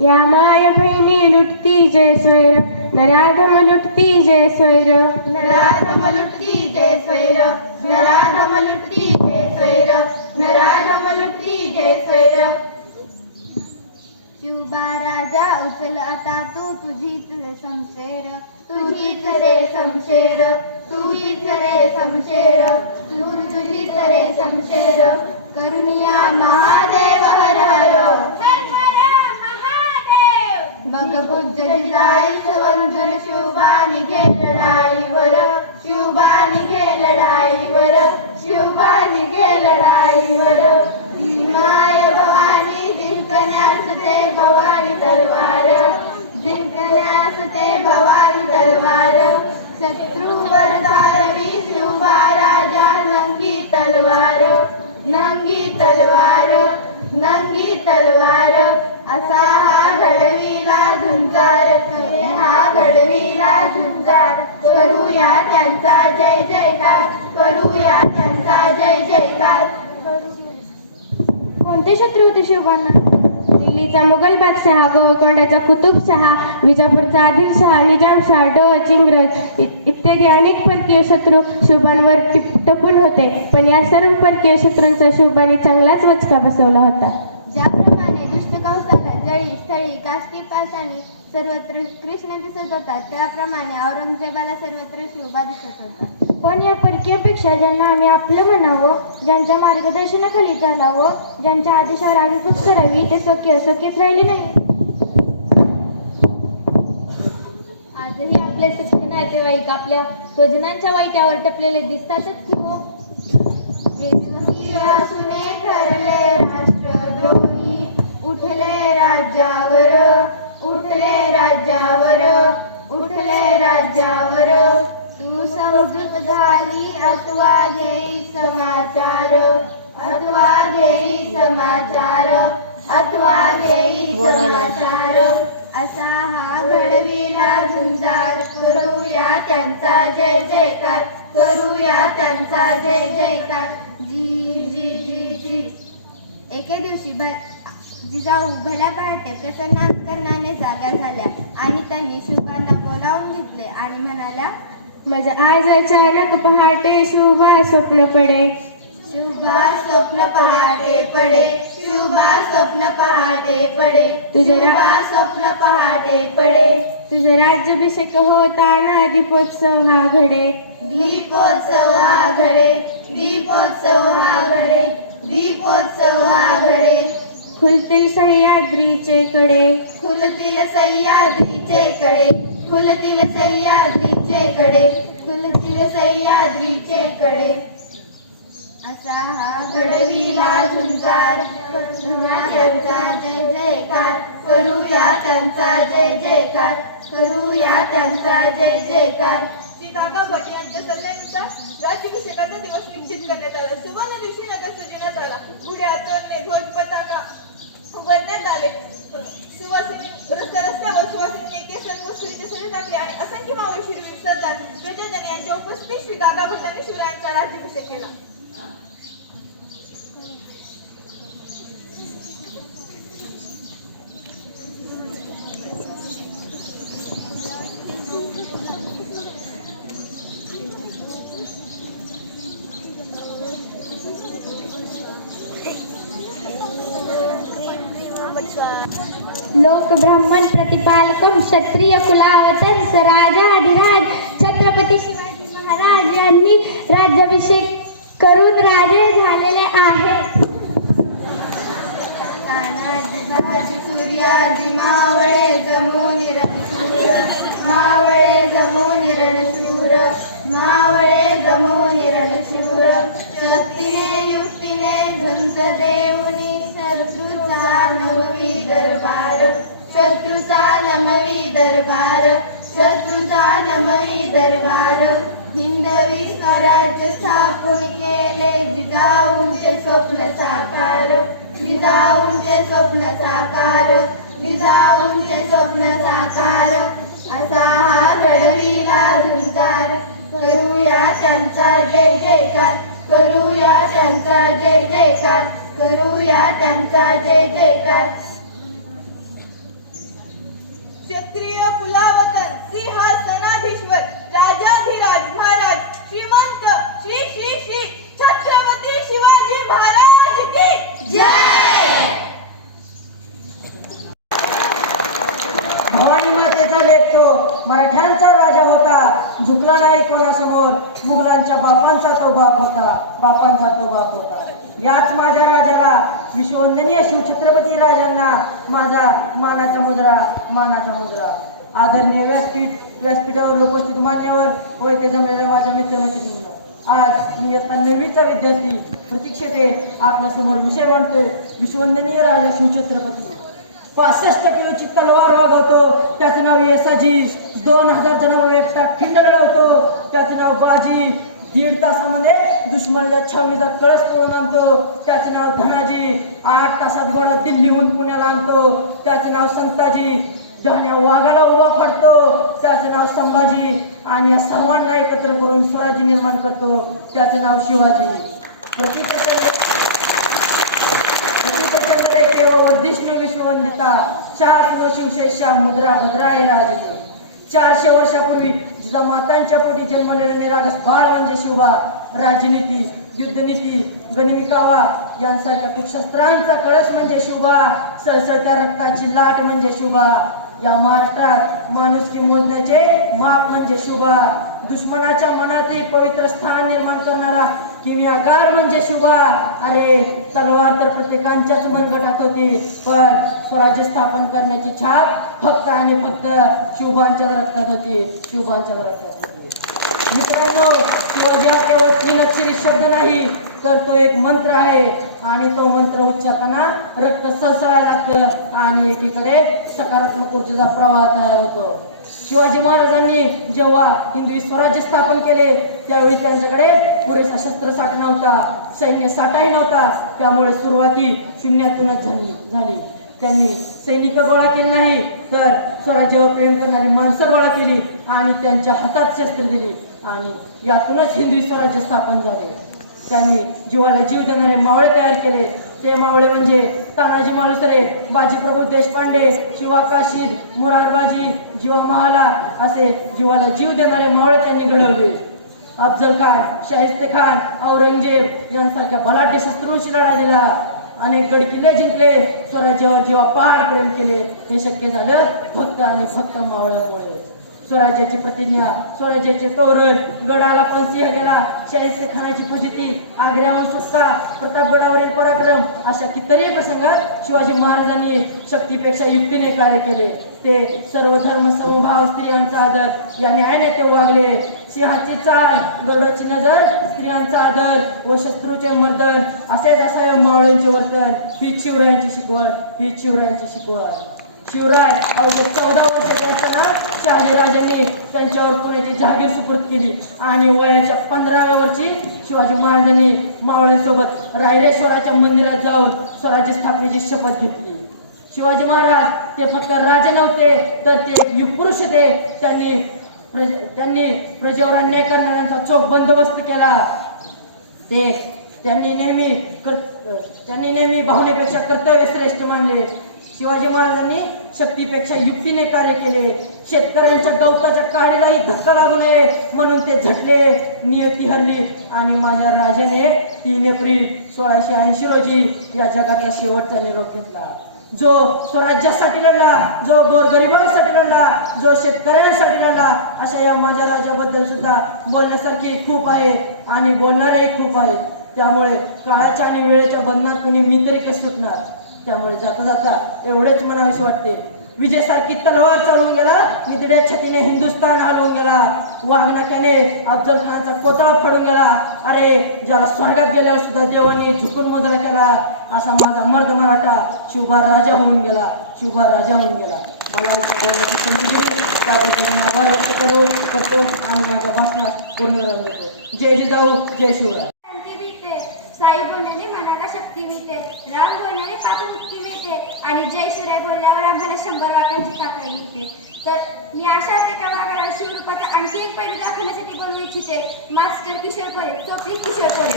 या माय बहिणी लुटती जय स्वैर, नराधम लुटती जय स्वैर. नराधम लुटती जय स्वैर, नराधम लुटती जय स्वैर, नराधम लुटती जय स्वैर. शिवबा राजा उचल आता तू तुझीच रे शमशेर, तुझीच रे शमशेर, तुझीच रे शमशेर, तुझीच रे शमशेर. करुणिया महादेव हर हर मग भुजली जाई सवंदर. शिवबा निघे लढाईवर, शिवबा निघे लढाईवर, शिवबा निघे लढाईवर. माय भवानी जिंकण्यास ते भवानी तलवार, जिंकण्यास ते भवानी तलवार. शत्रूवर चालवी शिवबा राजा नंगी तलवार, नंगी तलवार, नंगी तलवार. असा हा घडविला झुंजार, हा घडविला झुंजार. करूया त्यांचा जय जयकार, करूया त्यांचा जय जयकार. कोणते शत्रू होते शिवबांना? दिल्लीचा मुघल बादशहा, गोवळकोंड्याचा कुतुबशहा, विजापूरचा आदिलशहा, निजामशहा, डच, इंग्रज इत्यादी अनेक परकीय शत्रू शिवबांवर टपून होते. पण या सर्व परकीय शत्रूंचा शिवबांनी चांगलाच वचका बसवला होता. ज्याप्रमाणे दुष्ट कंसाला जळी स्थळी काष्टी पाषाणी सर्वत्र कृष्ण दिसत होता, त्याप्रमाणे औरंगजेबाला सर्वत्र शिवबा दिसत होता. पण या परकीयापेक्षा ज्यांना आम्ही आपलं म्हणावं, ज्यांच्या मार्गदर्शनाखाली चालावं, ज्यांच्या आदेशावर आगीकूच करावी, ते स्वकीय स्वकीयच राहिले नाही. आजही आपले सख्खे नातेवाईक आपल्या स्वजनांच्या वाईटावर टपलेले दिसतातच की हो. सुने ठरले राष्ट्रद्रोही, उठले राज्यावर, उठले राज्यावर, उठले राज्यावर. तू समजूत झाली अथवा घेई समाचार, अथवा घेई समाचार, अथवा घेई समाचार. असा हा घडविला झुंजार. करूया त्यांचा जय जयकार, करूया त्यांचा जय जयकार. जी जी जी जी. एके दिवशी जिजाऊ भल्या पहाटे प्रसन्न अंतकरणाने जागा झाल्या आणि त्यांनी शिवबांना बोलावून घेतले आणि म्हणाल्या, म्हणजे आज अचानक पहाटे शुभा स्वप्न पडे. शिवबा स्वप्न पहाटे पडे, शिवबा स्वप्न पहाटे पडे, शिवबा स्वप्न पहाटे पडे. तुझा राज्याभिषेक होताना दीपोत्सव हा घडे. दीपोत्सव हा घडे, दीपोत्सव हा घडे, दीपोत्सव हा घडे. खुलतील सह्याद्रीचे कडे, खुलतील सह्याद्रीचे कडे, खुलतील सह्याद्रीचे कडे, खुलतील सह्याद्रीचे कडे. असा हा घडविला झुंजार. करूया त्यांचा जय जयकार, करूया त्यांचा जय जयकार, करूया त्यांचा जय जयकार. काका भट यांच्या सल्ल्यानुसार राज्याभिषेकाचा दिवस निश्चित करण्यात आला. सुवर्ण दिवशी नगर सजवण्यात आला. पुढे आतोरणे ध्वज पताका उभारण्यात आले. सुवासिनी रस्त्यावर सुवासिनीने केशर कस्तुरीचे सडे टाकले आणि असंख्य मावळी शिरवीर सरदार प्रजाजन यांच्या उपस्थितीत श्री काका भटांनी शिवरायांचा राज्याभिषेक केला. लोक ब्राह्मण प्रतिपालकम क्षत्रिय कुलावतंस राजाधिराज राजांनी राज्याभिषेक करून राजे झालेले आहेत. सूर्याजी मावळे जमून रणशूर, मावळे जमून रणशूर, मावळे जमून रणशूर, शक्तीने युक्तीने झुंज देऊनी शत्रूचा नमवी दरबार, शत्रूचा नमवी दरबार, शत्रूचा नमवी दरबार, हिंदवी स्वराज्य स्थापन केले जिजाऊंचे स्वप्न साकार, जिजाऊंचे स्वप्न साकार, जिजाऊंचे स्वप्न साकार, असा हा घडविला झुंजार, करूया त्यांचा जय जयकार, करूया त्यांचा जय जयकार, करूया त्यांचा जय जयकार. क्षत्रिय कुलावतन सिंहासनाधीश्वर राजाधिराज महाराज श्रीमंत श्री श्री श्री छत्रपती शिवाजी महाराज की जय. भवानी मातेचा लेख तो मराठ्यांचा राजा होता, झुकला नाही कोणासमोर, मुघलांच्या बापांचा तो बाप होता, बापांचा तो बाप होता. याच माझ्या राजाला, विश्ववंदनीय शिवछत्रपती राजांना माझा मानाचा मुद्रा, मानाचा मुद्रा. आदरणीय व्यासपीठावर उपस्थित मान्यवर व इथे जमलेल्या माझ्या मित्रमैत्रिणींनो, आज मी इयत्ता 9वीचा विद्यार्थी प्रतीक्षेते आपल्यासमोर विषय मांडतोय. विश्ववंदनीय राजा शिवछत्रपती 65 किलोची तलवार वागवतो, त्याचं नाव येसाजी. 2000 जणांवर एकटा खिंड लढवतो, त्याचं नाव बाजी. 1.5 तासामध्ये दुश्मनाला छावणीचा कळस तोडून आणतो, त्याचे नाव धनाजी. 8 तासात घोडा दिल्लीहून पुण्याला आणतो, त्याचे नाव संताजी. डहाण्या वाघाला उभा फाडतो, त्याचे नाव संभाजी. आणि या सर्वांना एकत्र करून स्वराज्य निर्माण करतो, त्याचे नाव शिवाजी. प्रतिप्रसंग वर्धिष्णू विश्ववंदिता शहासिनो शिवशेषा मुद्रा भद्राय राजते. 400 वर्षापूर्वी मातांच्या पोटी जन्मलेले निरागस बाळ म्हणजे शिवबा. राजनीती, युद्धनीती, गनिमिकावा यांसारख्या कुशस्त्रांचा कळश म्हणजे शिवबा. सळसळत्या रक्ताची लाट म्हणजे शिवबा. या महाराष्ट्रात माणुसकी मोजण्याचे माप म्हणजे शिवबा. दुश्मनाच्या मनातही पवित्र स्थान निर्माण करणारा किमयागार म्हणजे शिवबा. अरे तलवार तर प्रत्येकांच्याच मनगटात होती, पण स्वराज्य स्थापन करण्याची छाप फक्त आणि फक्त शिवबांच्याच रक्तात होती, शिवबांच्याच रक्तात होती. मित्रांनो, शिवाजी हा केवळ 3 अक्षरी शब्द नाही, तर तो एक मंत्र आहे. आणि तो मंत्र उच्चारताना रक्त सळसळायला लागतं आणि एकीकडे सकारात्मक ऊर्जेचा प्रवाह तयार होतो. शिवाजी महाराजांनी जेव्हा हिंदवी स्वराज्य स्थापन केले त्यावेळी त्यांच्याकडे पुरेसा शस्त्रसाठा नव्हता, सैन्य साठाही नव्हता. त्यामुळे सुरुवाती शून्यातूनच झाली. त्यांनी सैनिक गोळा केले नाही, तर स्वराज्यावर प्रेम करणारी माणसं गोळा केली आणि त्यांच्या हातात शस्त्र दिली आणि यातूनच हिंदवी स्वराज्य स्थापन झाले. त्यांनी जीवाला जीव देणारे मावळे तयार केले. ते मावळे म्हणजे तानाजी मालुसरे, बाजीप्रभू देशपांडे, शिवा काशीद, मुरारबाजी, जीवा महाला असे जीवाला जीव देणारे मावळे त्यांनी घडवले. अफजल खान, शाहिस्ते खान, औरंगजेब यांसारख्या बलाढ्य शत्रूंशी लढा दिला. अनेक गड किल्ले जिंकले. स्वराज्यावर जेव्हा पहाड प्रेम केले, हे शक्य झालं फक्त आणि फक्त मावळ्यामुळे. स्वराज्याची प्रतिज्ञा, स्वराज्याचे तोरण, गडाला पण सिंह गेला, शाहिस्ते खानाची फजिती, आग्र्याहून सुटका, प्रतापगडावरील पराक्रम अशा कितीतरी प्रसंगात शिवाजी महाराजांनी शक्तीपेक्षा युक्तीने कार्य केले. ते सर्व धर्म समभाव, स्त्रियांचा आदर या न्यायाने ते वागले. सिंहाची चाल, गरुडाची नजर, स्त्रियांचा आदर व शत्रूचे मर्दन असेच असावे मावळ्यांचे वर्तन. ही शिवरायांची शिकवण, ही शिवरायांची शिकवण. शिवराय अवघ्या 14 वर्षाचे असताना शहाजीराजांनी त्यांच्यावर पुण्याची जहागीर सुपूर्द केली आणि वयाच्या 15व्या वर्षी शिवाजी महाराजांनी मावळ्यांसोबत रायरेश्वराच्या मंदिरात जाऊन स्वराज्य स्थापनेची शपथ घेतली. शिवाजी महाराज ते फक्त राजे नव्हते, तर ते एक युगपुरुष होते. त्यांनी प्रजेवर अन्याय करणाऱ्यांचा चोख बंदोबस्त केला. त्यांनी नेहमी भावनेपेक्षा कर्तव्य श्रेष्ठ मानले. शिवाजी महाराजांनी शक्तीपेक्षा युक्तीने कार्य केले. शेतकऱ्यांच्या गवताच्या काडीलाही धक्का लागू नये म्हणून ते झटले. नियती हरली आणि माझ्या राजाने 3 एप्रिल 1680 रोजी या जगाचा शेवटचा निरोप घेतला. जो स्वराज्यासाठी लढला, जो गोरगरिबांसाठी लढला, जो शेतकऱ्यांसाठी लढला, अशा या माझ्या राजाबद्दल सुद्धा बोलण्यासारखी खूप आहे आणि बोलणारही खूप आहे. त्यामुळे काळाच्या आणि वेळेच्या बंधनातून मी तरी कसे सुटणार. त्यामुळे जाता जाता एवढेच म्हणावेसे वाटते, विजयसारखी तलवार चालवून गेला, निधड्या छातीने हिंदुस्थान हलवून गेला, वाघनाक्याने अफजल खानाचा कोतळा फाडून गेला. अरे ज्याला स्वर्गात गेल्यावर सुद्धा देवाने झुकून मुजरा केला, असा माझा मर्द मराठा शिवबा राजा होऊन गेला, शिवबा राजा होऊन गेला. मला संधी दिली त्याबद्दल मी आभार व्यक्त करतो आणि माझ्या भाषणात पूर्ण करतो. जय जिजाऊ, जय शिवराय. शांती मिळते, साई बोलण्याने मनाला शक्ती मिळते, राम बोलण्याने पापमुक्ती मिळते आणि जय शिवराय बोलल्यावर आम्हाला 100 वाक्यांची ताकद मिळते. तर मी अशा एका वाघाला शिवरूपाचा आणखी एक पैलू दाखवण्यासाठी बोलू इच्छिते. मास्टर किशोर पोरे, सो प्लीज किशोर पोरे.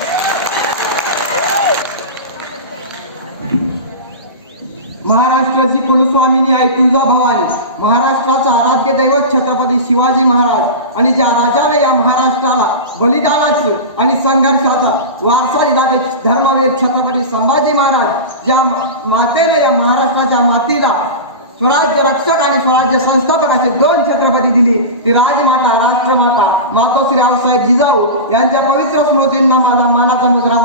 महाराष्ट्राची कुलस्वामिनी आहे तुळजाभवानी, महाराष्ट्राचा आराध्य दैवत छत्रपती शिवाजी महाराज आणि ज्या राजाने या महाराष्ट्राला बलिदानाचं आणि संघर्षाचा वारसा दिला ते धर्मवीर छत्रपती संभाजी महाराज, ज्या मातेने या महाराष्ट्राच्या मातीला स्वराज्य रक्षक आणि स्वराज्य संस्थापनाचे 2 छत्रपती दिली, ती राजमाता राष्ट्रमाता मातोश्री रावसाहेब जिजाऊ यांच्या पवित्र स्मृतींना माझा मानाचा मुद्रा.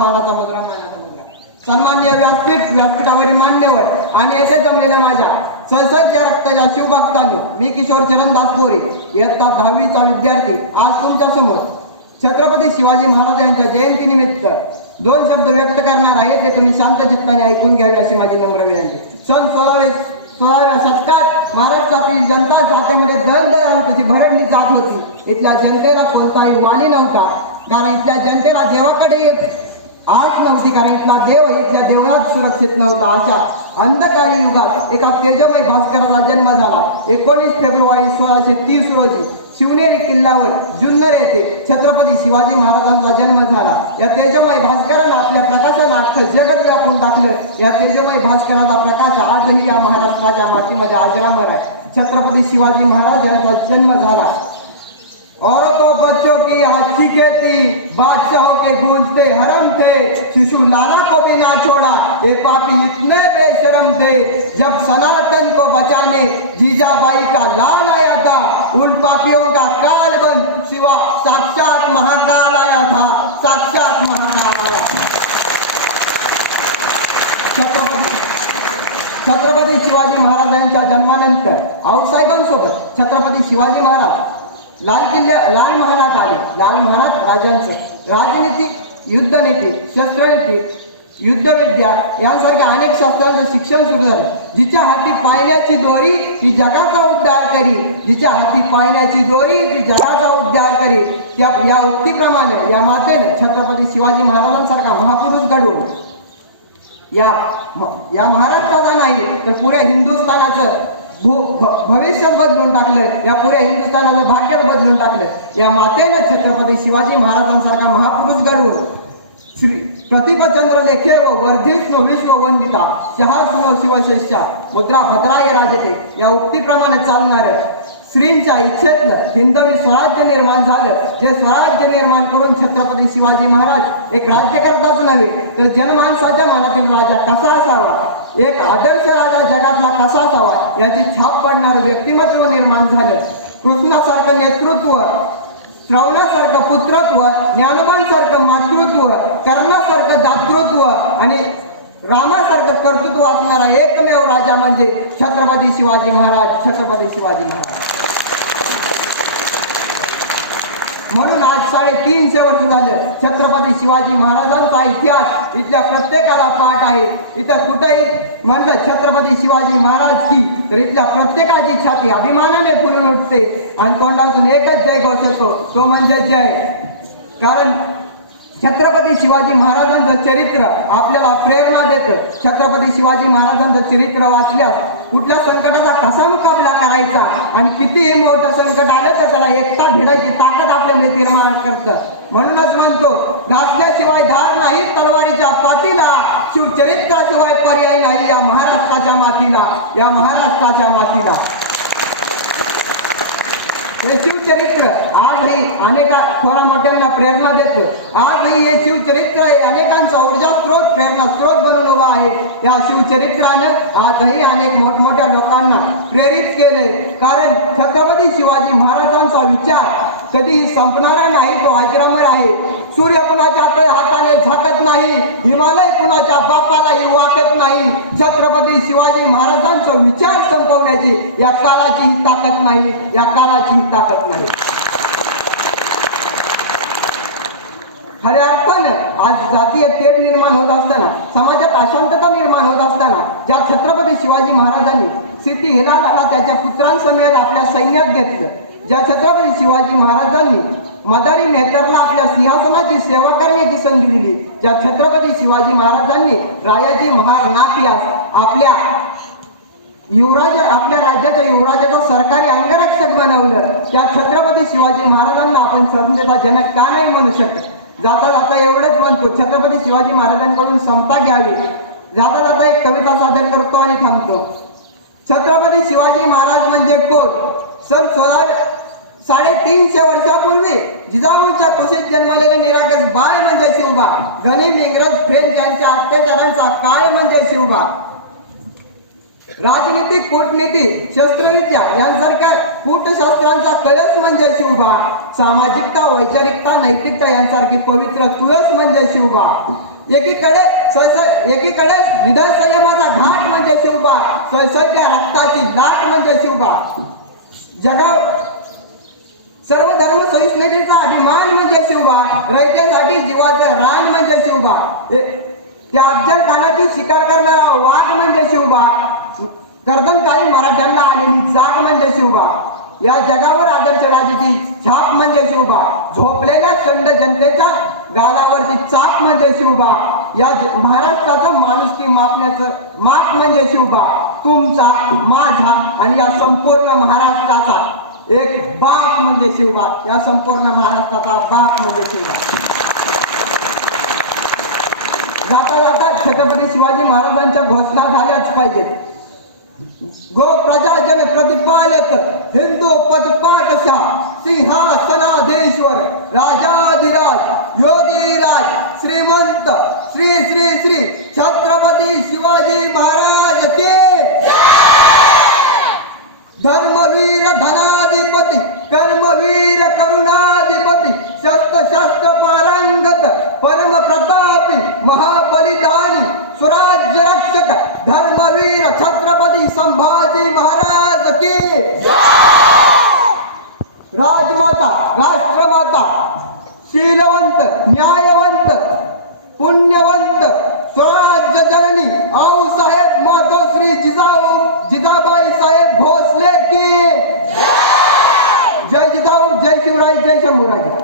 सन्माननीय व्यासपीठावरील मान्यवर आणि येथे जमलेल्या माझ्या संसदीय रक्ताच्या शिवभक्तांनो, मी किशोर चरणदास पोरे, इयत्ता 10वीचा विद्यार्थी, आज तुमच्या समोर छत्रपती शिवाजी महाराज यांच्या जयंतीनिमित्त 2 शब्द व्यक्त करणार आहे. ते तुम्ही शांत चित्ताने ऐकून घ्यावे अशी माझी नम्र विनंती. सन 16व्या शतकात महाराष्ट्रातील जनता जातेमध्ये दर भरडली जात होती. इथल्या जनतेला कोणताही वाणी नव्हता, कारण इथल्या जनतेला देवाकडे आस नव्हती, कारण इथला देव इथल्या देवळात सुरक्षित नव्हता. अशा अंधकारी युगात एका तेजमय भास्कराचा जन्म झाला. 19 फेब्रुवारी 1630 रोजी शिवनेरी किल्ल्यावर जुन्नर येथे छत्रपती शिवाजी महाराजांचा जन्म झाला. या तेजमय भास्करानं आपल्या प्रकाशानं अख्खं जगत व्यापून टाकलं. या तेजमय भास्कराचा प्रकाश आजही या महाराष्ट्राच्या मातीमध्ये अजरामर आहे. छत्रपती शिवाजी महाराज यांचा जन्म झाला. औरतों बच्चों की अच्छी खेती, बादशाहों के गूंजते हरम थे, शिशु लाला को भी ना छोड़ा, ये पापी इतने बेशरम थे, जब सनातन को बचाने जीजाबाई का लाल आया था, उन पापियों का काल बंद शिवा साक्षात महाकाल आया था, साक्षात महाकाल आया था. छत्रपती शिवाजी महाराजांच्या जन्मानंतर आऊसाहेबांसोबत छत्रपती शिवाजी महाराज लाल महालात आले. लाल महाराज राजांचं राजनीती, युद्धनीती, शस्त्रनीती, युद्धविद्या यांसारख्या अनेक शास्त्रांचं शिक्षण सुरू झालं. जिच्या हाती पाळण्याची दोरी ती जगाचा उद्धार करी, जिच्या हाती पाळण्याची दोरी ती जगाचा उद्धार करी. त्या या उक्तीप्रमाणे या मातेने छत्रपती शिवाजी महाराजांसारखा महापुरुष घडवून या महाराष्ट्राचा नाही तर पुऱ्या हिंदुस्थानाचं भविष्य बदलून टाकलं. या पुऱ्या हिंदुस्थानाचं भाग्य बदलून टाकलं. या मातेने छत्रपती शिवाजी महाराजांसारखा महापुरुष घडवून श्री प्रतिपचंद्र लेखे व वर्धिष्णू विश्ववंदिता शहासुनो शिवशिष्या मुद्रा भद्राय राजते या उक्तीप्रमाणे चालणार श्रींच्या इच्छेत हिंदवी स्वराज्य निर्माण झालं. जे स्वराज्य निर्माण करून छत्रपती शिवाजी महाराज एक राज्यकर्ताच नव्हे तर जनमानसाच्या मनातील राजा कसा असावा, एक आदर्श राजा जगातला कसा असावा याची छाप पाडणारं व्यक्तिमत्व निर्माण झालं. कृष्णासारखं नेतृत्व, श्रवणासारखं पुत्रत्व, ज्ञानोबांसारखं मातृत्व, कर्णासारखं दातृत्व आणि रामासारखं कर्तृत्व असणारा एकमेव राजा म्हणजे छत्रपती शिवाजी महाराज. छत्रपती शिवाजी महाराज म्हणून आज 350 वर्ष झालं छत्रपती शिवाजी महाराजांचा इतिहास इथल्या प्रत्येकाला पाठ आहे. इथं कुठेही म्हणलं छत्रपती शिवाजी महाराज की तर इथल्या प्रत्येकाची छाती अभिमानाने फुलून उठते आणि तोंडातून एकच जय घोष येतो, तो म्हणजे जय. कारण छत्रपती शिवाजी महाराजांचं चरित्र आपल्याला प्रेरणा देतं. छत्रपती शिवाजी महाराजांचं चरित्र वाचल्यास कुठल्या संकटाचा कसा मुकाबला करायचा आणि कितीही मोठं संकट आलं तर त्याला एकटा भिडायची ताकद आपल्यामध्ये निर्माण करतं. म्हणूनच म्हणतो घासल्याशिवाय धार नाही तलवारीच्या पातीला, शिवचरित्राशिवाय पर्याय नाही या महाराष्ट्राच्या मातीला, या महाराष्ट्राच्या मातीला. हे शिवचरित्र आजही अनेका थोरा मोठ्यांना प्रेरणा देतं. आजही हे शिवचरित्र अनेकांचा ऊर्जा स्रोत, प्रेरणा स्रोत बनून उभा आहे. या शिवचरित्रानं आजही अनेक मोठमोठ्या लोकांना प्रेरित केले. कारण छत्रपती शिवाजी महाराजांचा विचार कधी संपणारा नाही, तो अजरामर आहे. सूर्य कुणाच्या हाताने झाकत नाही, हिमालय कुणाच्या बापालाही वाकत नाही. छत्रपती शिवाजी महाराजांचा विचार संपवण्याची या काळाची ताकद नाही, या काळाची ताकद नाही. खऱ्या अर्थानं आज जातीय तेढ निर्माण होत असताना, समाजात अशांतता निर्माण होत असताना, ज्या छत्रपती शिवाजी महाराजांनी सिद्धी हिलालाला त्याच्या पुत्रांसमेत आपल्या सैन्यात घेतलं, ज्या छत्रपती शिवाजी महाराजांनी मदारी नेतरला आपल्या सिंहासनाची सेवा करण्याची संधी दिली, ज्या छत्रपती शिवाजी महाराजांनी रायाजी महारनाथ यास आपल्या राज्याच्या युवराजाचा सरकारी अंगरक्षक बनवलं, त्या छत्रपती शिवाजी महाराजांना आपण समतेचा जनक का नाही म्हणू शकत. जाता जाता एवढंच म्हणतो, छत्रपती शिवाजी महाराजांकडून समता घ्यावी. जाता जाता एक कविता सादर करतो आणि थांबतो. छत्रपती शिवाजी महाराज म्हणजे कोण? सन 350 वर्षापूर्वी जिजाऊंच्या कुशीत जन्मलेले निरागस बाळ म्हणजे शिवबा. गनिम, इंग्रज, फ्रेंच यांच्या अत्याचारांचा काळ म्हणजे शिवबा. राजनीतिक, कूटनीती, शस्त्रविद्या यांसारख्या कूटशास्त्रांचा कळस म्हणजे शिवबा. सामाजिकता, वैचारिकता, नैतिकता यांसारखी पवित्र तुळस म्हणजे शिवबा. एकीकडे विधानसभेचा घाट म्हणजे शिवबा, सळसळत्या रक्ताची लाट म्हणजे शिवबा. सर्व धर्म सहिष्णुतेचा अभिमान म्हणजे शिवबा. रयतेसाठी जीवाचं रान म्हणजे शिवबा. त्या अफजल खानाची शिकार करणारा वाघ म्हणजे शिवबा. गर्दनकाळी मराठ्यांना आलेली जाग म्हणजे शिवबा. या जगावर आदर्श राजाची छाप म्हणजे शिवबा. झोपलेल्या खंड जनतेच्या गालावरची चाप म्हणजे शिवबा. या महाराष्ट्राचं माणुसकी मापण्याचं माप म्हणजे शिवबा. तुमचा, माझा आणि या संपूर्ण महाराष्ट्राचा एक बाप म्हणजे शिवबा. या संपूर्ण महाराष्ट्राचा बाप म्हणजे शिवबा. जाता जाता छत्रपती शिवाजी महाराजांच्या घोषणा झाल्याच पाहिजे. गो प्रजा जन प्रतिपालक, हिंदू पदपाटशाह, सिंहासनाधीश्वर, राजाधिराज, योगीराज, श्रीमंत श्री श्री श्री छत्रपती शिवाजी महाराज के धर्मवीर धनाधिपती, कर्मवीर करुणाधिपती, शस्त्र शास्त्र पारंगत, परम प्रतापी, महाबलिदानी, स्वराज्य रक्षक, धर्मवीर छत्रपती संभाजी महाराज की राजमाता, राष्ट्रमाता, शीलवंत, न्यायवंत, पुण्यवंत, स्वराज्य जननी आऊसाहेब मातोश्री जिजाबाई साहेब भोसले की जय जिजाऊ, जय शिवराय, जय शंभूराजा.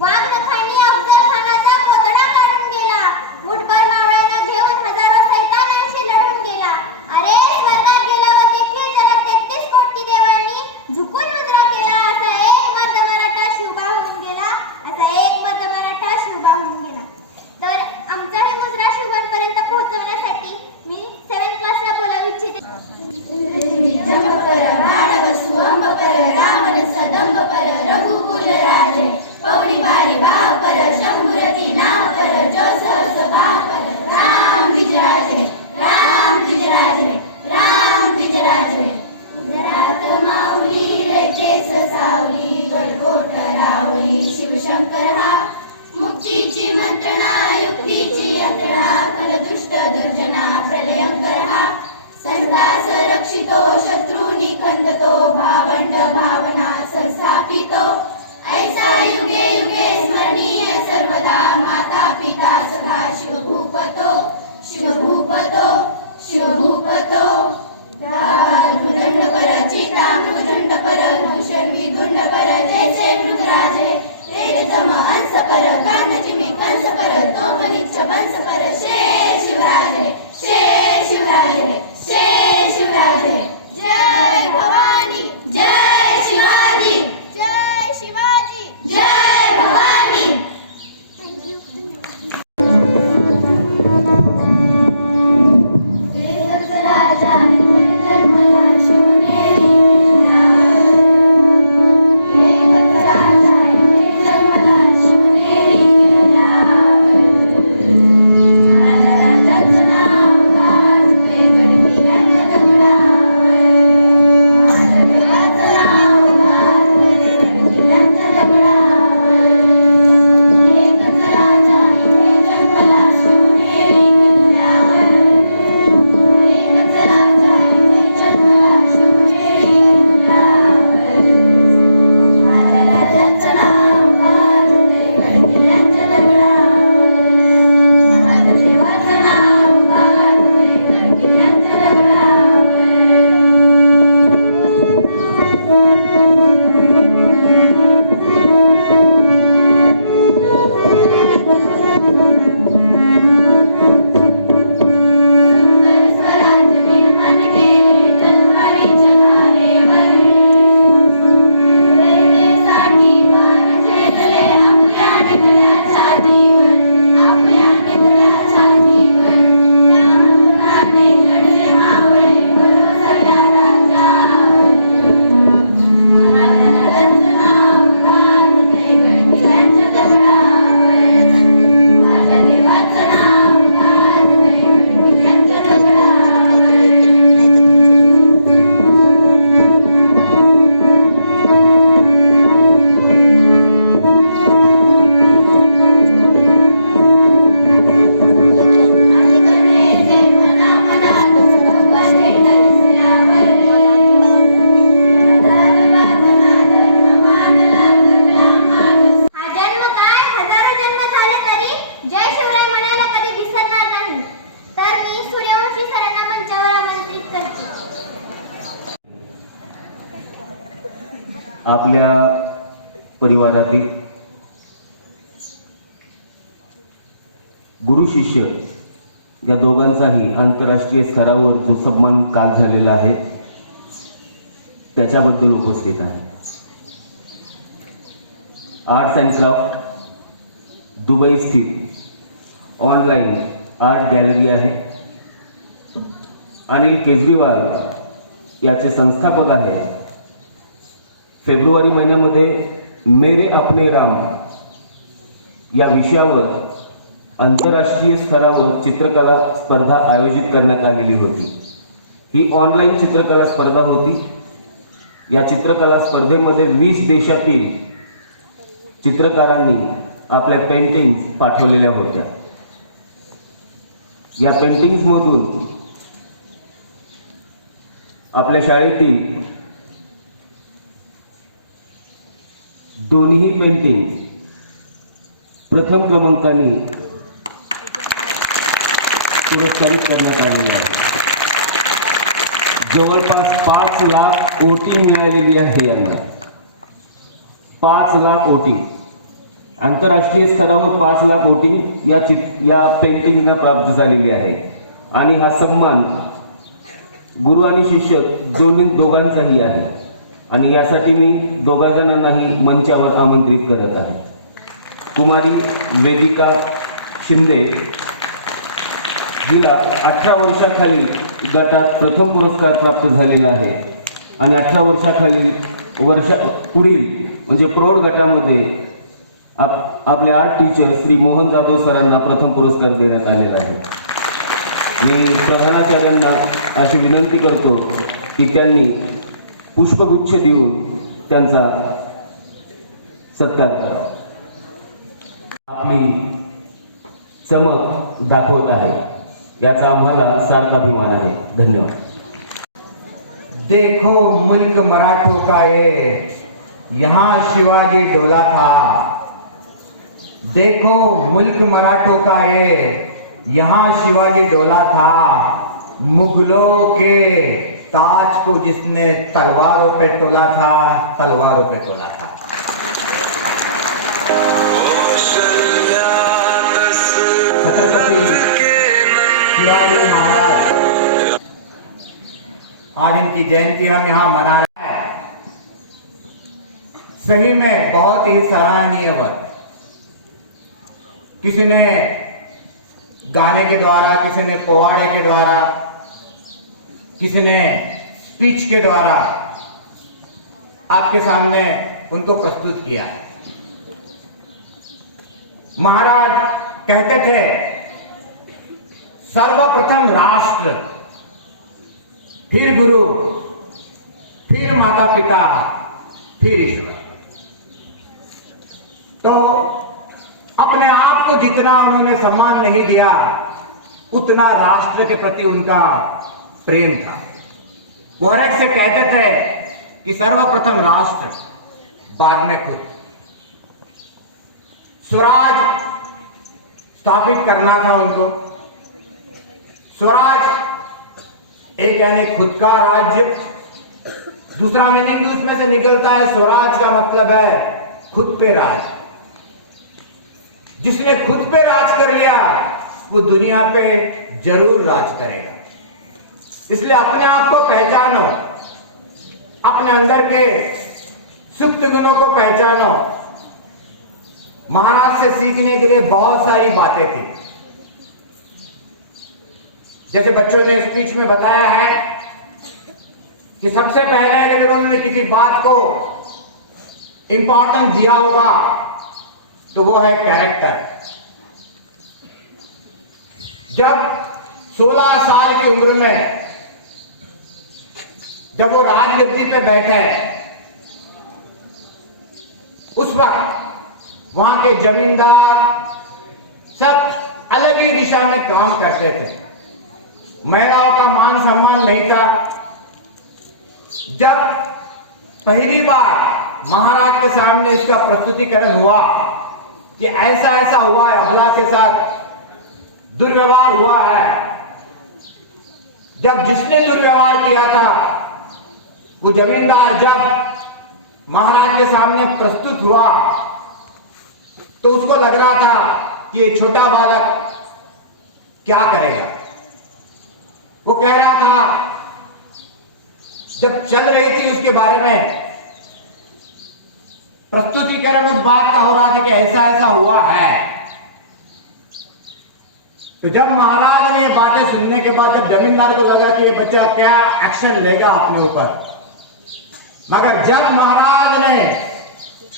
वाघनखांनी अफजल खानाचा कोतडा काढून गेला. मुठभर मावळ्यांना घेऊन हजारो सैतानांशी लढून गेला. अरे स्वर्गात गेला व तेथे जरा 33 कोटी देवांनी झुकून मुजरा केला. असा एक मर्द मराठा शिवबा होऊन गेला. असा एक मर्द मराठा शिवबा होऊन गेला. तर आमचा हे मुजरा शिवबांपर्यंत पोहोचवण्यासाठी मी 7th क्लास आपल्या परिवारातील गुरु शिष्य या दोघांचाही आंतरराष्ट्रीय स्तरावर जो सन्मान काल झालेला आहे त्याच्याबद्दल उपस्थित आहे. आर्ट्स अँड क्राफ्ट दुबई स्थित ऑनलाईन आर्ट गॅलरी आहे. अनिल केजरीवाल याचे संस्थापक आहे. फेब्रुवारी महिन्यामध्ये मेरे अपने राम या विषयावर आंतरराष्ट्रीय स्तरावर चित्रकला स्पर्धा आयोजित करण्यात आलेली होती. ही ऑनलाईन चित्रकला स्पर्धा होती. या चित्रकला स्पर्धेमध्ये 20 देशातील चित्रकारांनी आपल्या पेंटिंग्स पाठवलेल्या होत्या. या पेंटिंग्स मधून आपल्या शाळेतील दोन्ही पेंटिंग प्रथम क्रमांकाने पुरस्कारित करण्यात आलेले आहे. जवळपास 5 लाख वोटिंग मिळालेली आहे यांना. 5 लाख वोटिंग आंतरराष्ट्रीय स्तरावर 5 लाख वोटिंग या पेंटिंगना प्राप्त झालेली आहे. आणि हा सन्मान गुरु आणि शिष्य दोघांचाही आहे. आणि यासाठी मी दोघा जणांनाही मंचावर आमंत्रित करत आहे. कुमारी वेदिका शिंदे हिला 18 वर्षाखालील गटात प्रथम पुरस्कार प्राप्त झालेला आहे. आणि 18 वर्षाखालील पुढील म्हणजे प्रौढ गटामध्ये आपले आर्ट टीचर श्री मोहन जाधव सरांना प्रथम पुरस्कार देण्यात आलेला आहे. मी प्रधानाचार्यांना अशी विनंती करतो की त्यांनी पुष्पगुच्छ देऊन त्यांचा सत्कार करावा. आपली चमक दाखवत आहे याचा आम्हाला सार्थ अभिमान आहे. धन्यवाद. देखो मुल्क मराठों का ये, यहाँ शिवाजी डोला था. देखो मुल्क मराठों का ये, यहाँ शिवाजी डोला था. मुगलों के ताज को जिसने तलवारों पे तोला था, तलवारों पे तोला था. आज इनकी जयंती हम यहाँ मना रहे हैं. सही में बहुत ही सराहनीय बात. किसी ने गाने के द्वारा, किसी ने पोवाड़े के द्वारा, किसी ने स्पीच के द्वारा आपके सामने उनको प्रस्तुत किया है. महाराज कहते थे सर्वप्रथम राष्ट्र, फिर गुरु, फिर माता पिता, फिर ईश्वर. तो अपने आप को जितना उन्होंने सम्मान नहीं दिया उतना राष्ट्र के प्रति उनका प्रेम था. वो हर एक से कहते थे कि सर्वप्रथम राष्ट्र, बाद में खुद. स्वराज स्थापित करना था उनको. स्वराज एक यानी खुद का राज्य. दूसरा मीनिंग उसमें से निकलता है स्वराज का मतलब है खुद पे राज. जिसने खुद पे राज कर लिया वो दुनिया पे जरूर राज करेगा. इसलिए अपने आप को पहचानो, अपने अंदर के सुप्त गुणों को पहचानो. महाराज से सीखने के लिए बहुत सारी बातें थी. जैसे बच्चों ने स्पीच में बताया है कि सबसे पहले अगर उन्होंने किसी बात को इंपॉर्टेंस दिया होगा तो वो है कैरेक्टर. जब 16 साल की उम्र में जब वो राजगद्दी पे बैठे उस वक्त वहां के जमींदार सब अलग ही दिशा में काम करते थे. महिलाओं का मान सम्मान नहीं था. जब पहली बार महाराज के सामने इसका प्रस्तुतिकरण हुआ कि ऐसा ऐसा हुआ है, अबला के साथ दुर्व्यवहार हुआ है. जब जिसने दुर्व्यवहार किया था वो जमींदार जब महाराज के सामने प्रस्तुत हुआ तो उसको लग रहा था कि ये छोटा बालक क्या करेगा। वो कह रहा था, जब चल रही थी उसके बारे में प्रस्तुतिकरण उस बात का हो रहा था कि ऐसा ऐसा हुआ है। तो जब महाराज ने ये बातें सुनने के बाद जब जमींदार को लगा कि ये बच्चा क्या एक्शन लेगा अपने ऊपर, मगर जब महाराज ने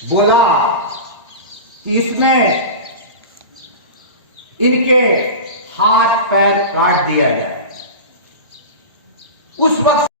बोला कि इसमें इनके हाथ पैर काट दिया जाए, उस वक्त